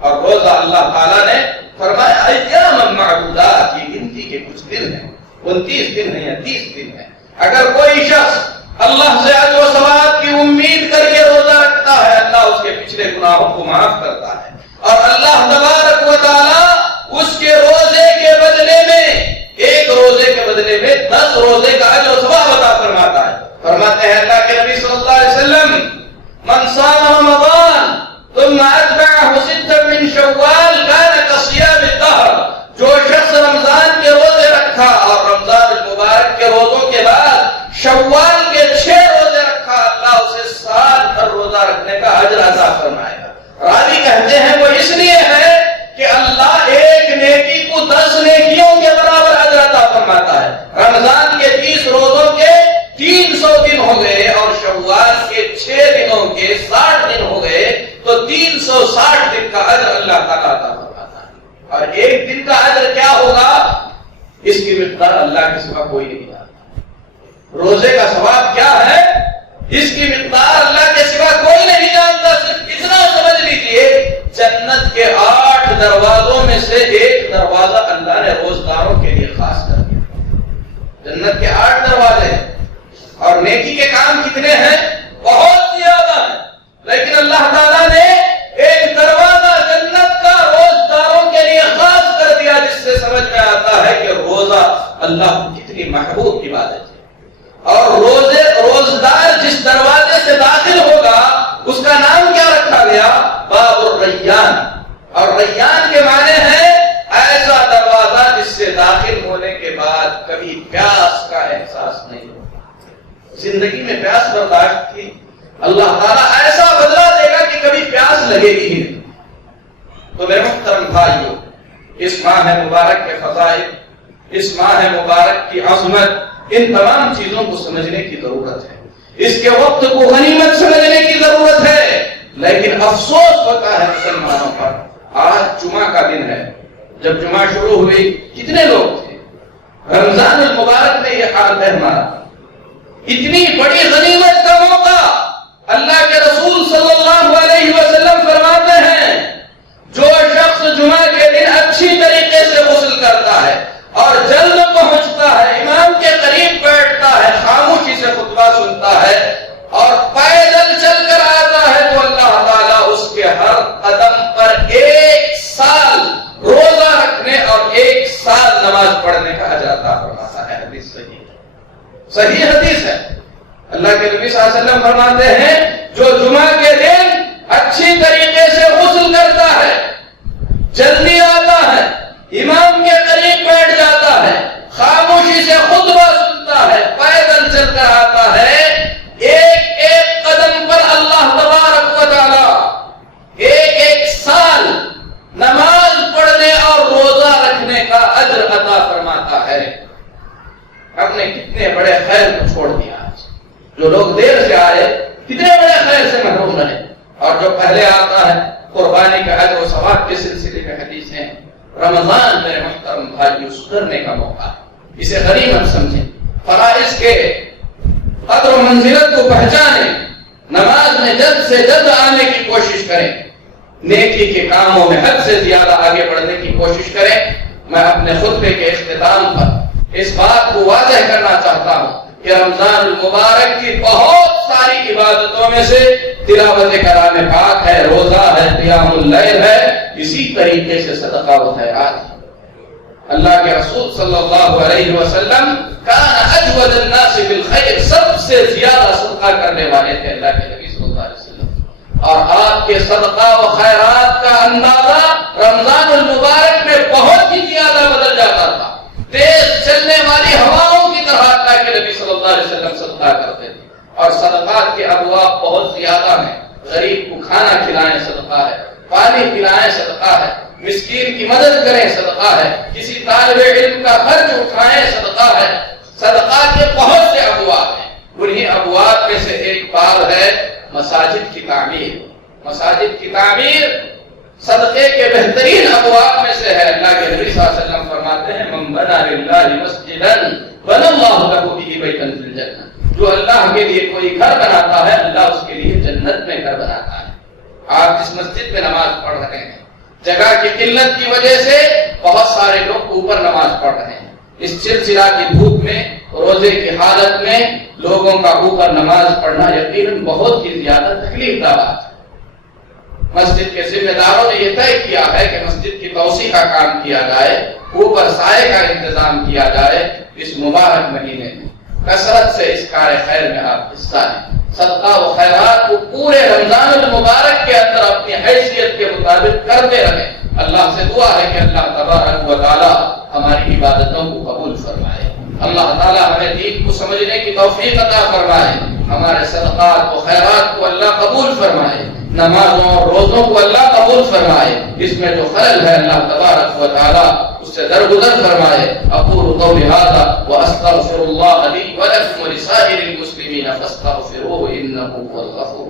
اور روزہ اللہ تعالیٰ نے فرمایا ایام معدودات، یہ گنتی کے کچھ دن ہیں، 29 دن ہیں یا 30 دن ہیں۔ اگر کوئی شخص اللہ سے اجر و ثواب کی امید کر کے روزہ رکھتا ہے اللہ اس کے پچھلے گناہوں کو معاف کرتا ہے، اور اللہ تبارک و تعالی اس کے روزے کے بدلے میں، ایک روزے کے بدلے میں 10 روزے کا اجر و ثواب عطا فرماتا ہے۔ فرماتے ہیں اللہ کے نبی صلی اللہ علیہ وسلم من صام رمضان ثم اتبعه 6 من شوال كان كصيام الدهر، جو شخص رمضان کے روزے رکھا اور رمضان المبارک کے روزوں کے بعد شوال کے 6 روزے رکھا اللہ اسے سال بھر روزہ رکھنے کا اجر عطا فرمائے گا۔ راوی کہتے ہیں وہ اس لیے ہے کہ اللہ ایک نیکی کو 10 نیکیوں کے برابر اجر عطا فرماتا ہے۔ رمضان کے 30 روزوں کے 300 دن ہو گئے اور شوال کے 6 دنوں کے 60 دن ہو گئے تو 360 دن کا اجر اللہ تعالیٰ عطا فرماتا ہے۔ اور ایک دن کا اجر کیا ہوگا اس کی مقدار اللہ کے سوا کوئی نہیں جانتا۔ روزے کا ثواب کیا ہے اس کی مقدار اللہ کے سوا کوئی نہیں جانتا۔ صرف اتنا سمجھ لیجئے جنت کے 8 دروازوں میں سے ایک دروازہ اللہ نے روزداروں کے لیے خاص کر دیا۔ جنت کے 8 دروازے ہیں اور نیکی کے کام کتنے ہیں؟ بہت زیادہ ہیں، لیکن اللہ تعالیٰ نے ایک دروازہ جنت کا روزداروں کے لیے خاص کر دیا، جس سے سمجھ میں آتا ہے کہ روزہ اللہ کتنی محبوب عبادت ہے۔ اور روزدار جس دروازے سے داخل ہوگا اس کا نام کیا رکھا گیا؟ باب الریان۔ اور ریان کے معنی ہے ایسا دروازہ جس سے داخل ہونے کے بعد کبھی پیاس کا احساس نہیں ہوگا، زندگی میں پیاس برداشت کی، اللہ تعالیٰ ایسا بدلہ دے گا کہ کبھی پیاس لگے گی ہی نہیں۔ تو میرے محترم بھائیو، اس ماہ مبارک کے فضائل، اس ماہ مبارک کی عظمت، ان تمام چیزوں کو سمجھنے کی ضرورت ہے، اس کے وقت کو غنیمت سمجھنے کی ضرورت ہے۔ لیکن افسوس ہوتا ہے مسلمانوں پر، آج جمعہ کا دن ہے، جب جمعہ شروع ہوئی کتنے لوگ تھے؟ رمضان المبارک میں یہ حال ہے ہمارا، اتنی بڑی غنیمت کا موقع، اللہ کے رسول صلی اللہ علیہ وسلم فرماتے ہیں جو شخص جمعہ کے دن اچھی طریقے سے غسل کرتا ہے اور جلد پہنچتا ہے، امام کے قریب بیٹھتا ہے، خاموشی سے خطبہ سنتا ہے اور پیدل چل کر آتا ہے، تو اللہ تعالیٰ اس کے ہر قدم پر 1 سال روزہ رکھنے اور 1 سال نماز پڑھنے کا اجر عطا فرماتا ہے۔ حدیث صحیح حدیث ہے۔ اللہ کے نبی صلی اللہ علیہ وسلم فرماتے ہیں جو جمعہ کے دن اچھی طریقے سے غسل کرتا ہے، جلدی آتا ہے، امام کے قریب بیٹھ جاتا ہے، خاموشی سے خطبہ سنتا ہے، پیدل چل کر آتا ہے، ایک ایک قدم پر اللہ تبارک و تعالی 1 سال نماز پڑھنے اور روزہ رکھنے کا اجر عطا فرماتا ہے۔ ہم نے کتنے بڑے خیر کو چھوڑ دیا آج، جو لوگ دیر سے آئے کتنے بڑے خیر سے محروم رہے، اور جو پہلے آتا ہے قربانی کا اجر و ثواب کے سلسلے میں حدیث ہیں۔ رمضان میرے محترم بھائیو سدھرنے کا موقع، اسے غنیمت سمجھیں، فرائض کے قدر و منزلت کو پہچانیں، نماز میں جلد سے جلد آنے کی کوشش کریں، نیکی کے کاموں میں حد سے زیادہ آگے بڑھنے کی کوشش کریں۔ میں اپنے خطبے کے اختتام پر اس بات کو واضح کرنا چاہتا ہوں کہ رمضان المبارک کی بہت ساری عبادتوں میں سے تلاوت کلام پاک ہے، روزہ ہے، قیام اللیل ہے، اسی طریقے سے صدقہ و خیرات ہے۔ اللہ کے رسول صلی اللہ علیہ وسلم کان اجود الناس بالخیر، سب سے زیادہ صدقہ کرنے والے تھے اللہ کے نبی صلی اللہ علیہ وسلم، اور آپ کے صدقہ و خیرات کا اندازہ رمضان المبارک میں بہت ہی زیادہ بدل جاتا تھا۔ تیز چلنے والی ہواؤں کی طرح اللہ کے نبی صلی اللہ علیہ وسلم صدقہ کرتے تھے، اور صدقات کے ابواب بہت زیادہ ہیں۔ غریب کو کھانا کھلائیں صدقہ ہے، پانی پلائیں صدقہ ہے، مسکین کی مدد کریں صدقہ ہے، کسی طالب علم کا خرچ اٹھائیں صدقہ ہے۔ صدقات کے بہت سے ابواب ہیں، انہی ابواب میں سے ایک باب ہے مساجد کی تعمیر۔ مساجد کی تعمیر صدقے کے بہترین ابواب میں سے ہے۔ اللہ کے نبی صلی اللہ علیہ وسلم فرماتے ہیں من بنا للہ مسجدا بنى اللہ لہ بہ بیتا فی الجنہ، جو اللہ کے لیے کوئی گھر بناتا ہے اللہ اس کے لیے جنت میں گھر بناتا ہے۔ آپ جس مسجد میں نماز پڑھ رہے ہیں، جگہ کی قلت کی وجہ سے بہت سارے لوگ اوپر نماز پڑھ رہے ہیں، اس چلچلا کی دھوپ میں، روزے کی حالت میں لوگوں کا اوپر نماز پڑھنا یقیناً بہت ہی زیادہ تکلیف دہ بات ہے۔ مسجد کے ذمہ داروں نے یہ طے کیا ہے کہ مسجد کی توسیع کا کام کیا جائے، اوپر سائے کا انتظام کیا جائے۔ اس مبارک مہینے میں کثرت سے اس کار خیر میں آپ حصہ لیں، صدقہ و خیرات کو پورے رمضان المبارک کے اندر اپنی حیثیت کے مطابق کرتے رہیں۔ اللہ سے دعا ہے کہ اللہ تبارک و تعالی ہماری عبادتوں کو قبول فرمائے، اللہ تعالی ہمیں دین کو سمجھنے کی توفیق عطا فرمائے، ہمارے صدقات و خیرات کو اللہ قبول فرمائے، نمازوں اور روزوں کو اللہ قبول فرمائے، اس میں جو خلل ہے اللہ تبارک و تعالی اس سے درگزر فرمائے۔ اقول قولی ھذا واستغفر اللہ لی ولکم ولسائر المسلمین فاستغفروہ انہ هو الغفور